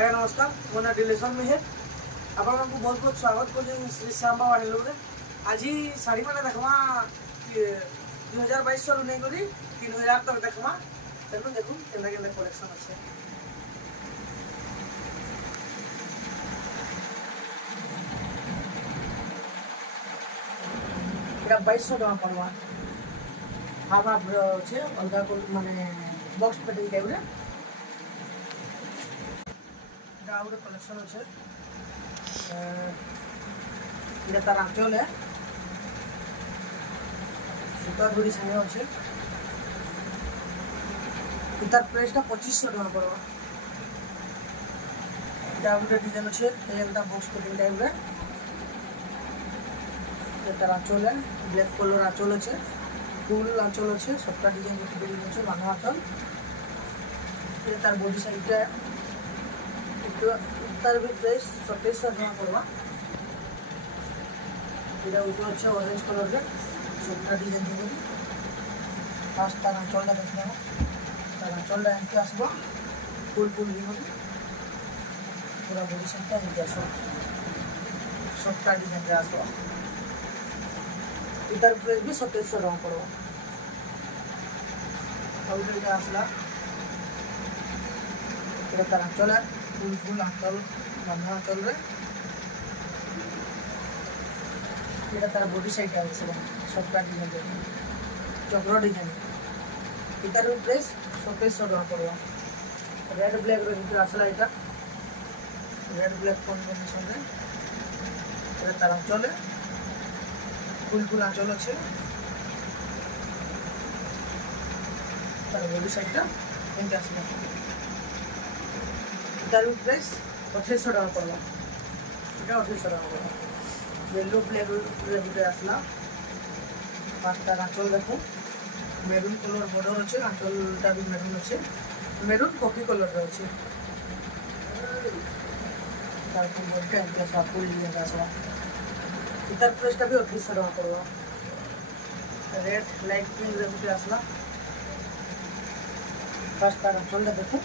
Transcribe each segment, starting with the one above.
आज्ञा नमस्कार मो ना डिलेशन मेहर आपको बहुत बहुत स्वागत कर श्री श्याम बाबा हेलो आज शाढ़ी मैंने देखमा 2022 नहीं करी 3000 तक देखमा चलो देखू केंदा केंदा कलेक्शन अच्छे এটা 2200 টাকা পড়বা হাফ হাফ আছে অলগা মানে বক্স পেটিং টাইপরে এটা আউট কালেকশন আছে এটা তার আঁচল সুতা ধরি সামনে আছে এটার প্রাইসটা 2500 টাকা পড়বা এটা আউট ডিজাইন আছে এটা বক্স পেটিং টাইপরে তার আঁচল ব্ল্যাক কালার আঁচল আছে ফুল আঁচল আছে সবটা ডিজাইন ডিজাইন আছে বাংলা আঁচল তার বডি সাইডটা একটু তার প্রাইস 2700 টাকা পড়বা এটা উপরে হচ্ছে অরেঞ্জ কালারের সবটা ডিজাইন ডিজাইন ফার্স্ট তার আঁচলটা দেখে নেব তার আঁচলটা এমনি আসবো ফুল ফুল ডিজাইন পুরো বডি সাইডটা এমনি আসবো সবটা ডিজাইনটা আসবো इधर प्राइस भी 2700 टाका पड़ो आउटर का आसला এটা তার আঁচল ফুল ফুল আঁচল বাঁধা আঁচল রে এটা তার বডি সাইড আছে সবটা ডিজাইন চক্র ডিজাইন এটার প্রাইস 2700 টাকা পড়ো রেড ব্ল্যাক রে ভিতরে আসলা এটা রেড ব্ল্যাক কম্বিনেশন রে এটা তার আঁচল ফুল ফুল আঁচল আছে তার বডি সাইডটা এমনি আসলে এটার প্রাইস 2800 টাকা পড়বা এটা 2800 টাকা পড়বা येलो ব্ল্যাক ভিতরে আসলা পাঁচটা আঁচল দেখো মেরুন কালার বর্ডার আছে আঁচলটা भी মেরুন আছে মেরুন কফি কালার আছে তারপর বডিটা এমনি আসা ফুল ডিজাইন আসা इधर प्राइसटा भी 2800 টাকা পড়বা রেড লাইট পিঙ্ক রে ভিতরে আসলা ফার্স্ট তার আঁচলটা দেখো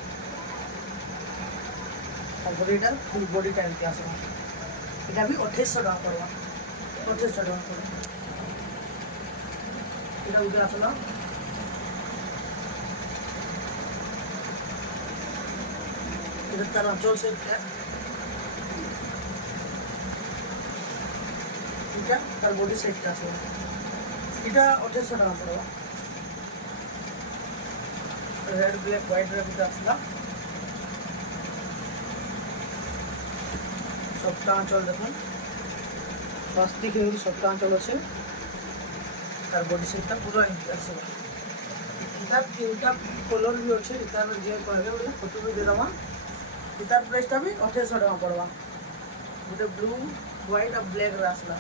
আর বডিটা ফুল বডিটা এমনি আসবা এটা भी 2800 টাকা পড়বা 2800 টাকা পড়বা এটা উঠে আসলা এটা তার আঁচল সেটা এটা তার বডি সেটটা আছে এটা 2800 টাকা পড়বা রেড ব্ল্যাক হোয়াইট রে ভিতরে আসলা সবটা আঁচল দেখুন স্বস্তিক এর সবটা আঁচল আছে তার বডি সেটটা পুরো আছে এটা তিনটা কলর भी আছে এটার যে করবে ওটা ফটো भी दे দেবা এটার প্রাইসটা भी 2800 টাকা পড়বা এটা ব্লু হোয়াইট আর ব্ল্যাক রে আসলা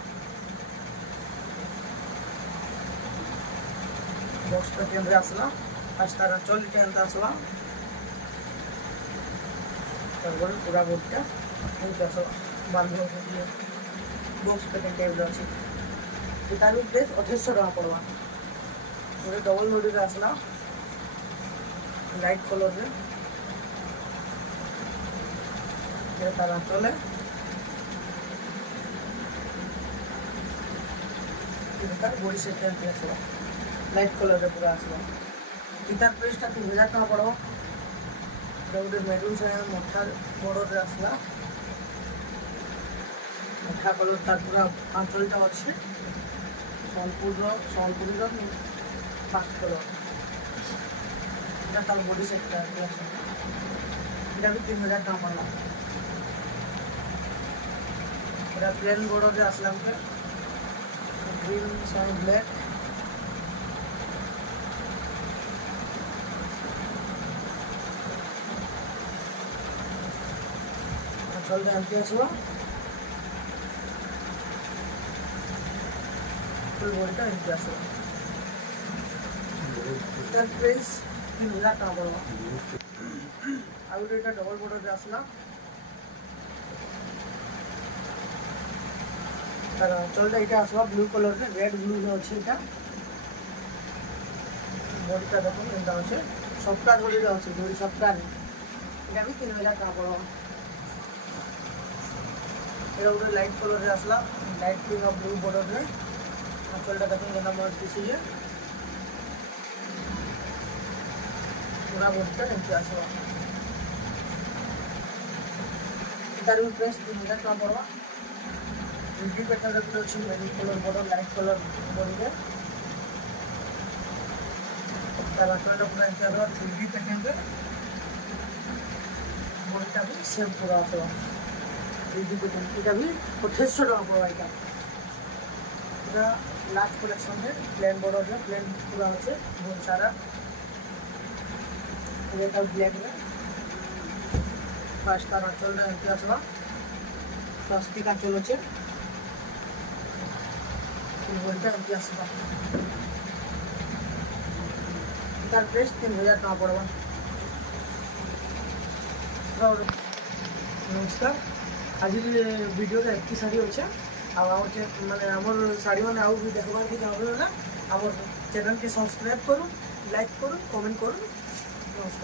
बॉक्स पे केंद्र आसला फास्ट तारा चलिटा एंत आसला तारपर पूरा बोर्डटा एंत आसला बांधो दिए बॉक्स पे टेबल আছে এটার প্রাইস 2800 টাকা পড়বা ওরে ডবল বডি রে আসলা লাইট কালার রে এটা তারা চলে এটা বডি সেট এন্ত আসলা लाइट कलर रे पूरा आसला इतार प्राइसटा 3000 टाका पड़ो गोटे मेरून से मोटा बॉर्डर रे आसला मोटा कलर तार पूरा आंचलटा अच्छे सोनपुरी फास्ट कलर এটা তার বডি সেটটা আছে এটা भी 3000 টাকা পড়লো এটা প্লেন বর্ডার রে আসলাম কে গ্রিন সাইড ব্ল্যাক चलते एमती आसवा फुल बॉडीटा एमती आसवा तार प्राइस 3000 टाका पड़वा आ गोटे এটা डबल बॉर्डर रे आसला तार चलते এটা आसवा ब्लू कलर रे रेड ब्लू रे আছে এটা বডিটা দেখুন এটা আছে সবটা ধরে আছে ধরে সবটা এটা भी 3000 টাকা পড়বা এটা গোটে লাইট কଲर आसला लाइट पिंक और ब्लू बॉर्डर रे आंचलटा देखो जेना मस्त दिशे पूरा बॉडीटा एमती आसवा तार भी प्राइस 3000 टका पड़वा एमती पैटर्न रे अछि maroon colour border light colour body रे तार आंचलटा पूरा एमती आसवा 3D पैटर्न रे बॉडीटा भी सेम पूरा आसवा 3D पैटर्न इटा भी 2800 टका पड़वा इटा पूरा लास्ट कलेक्शन है प्लेन बॉर्डर है प्लेन पूरा अच्छे बहुत सारा रेड और ब्लैक में फास्ट तार आंचल एमती आसवा स्वस्तिक आंचल अच्छे फुलबॉडीटा एमती आसवा तार प्राइस 3000 टका पड़वा नमस्कार आज वीडियो एतकी साड़ी अच्छे माने आमर साड़ी मैंने आउ भी देखबार के चाहबे ना आमर चैनल के सब्सक्राइब करूँ लाइक करूँ कमेंट करूँ नमस्कार।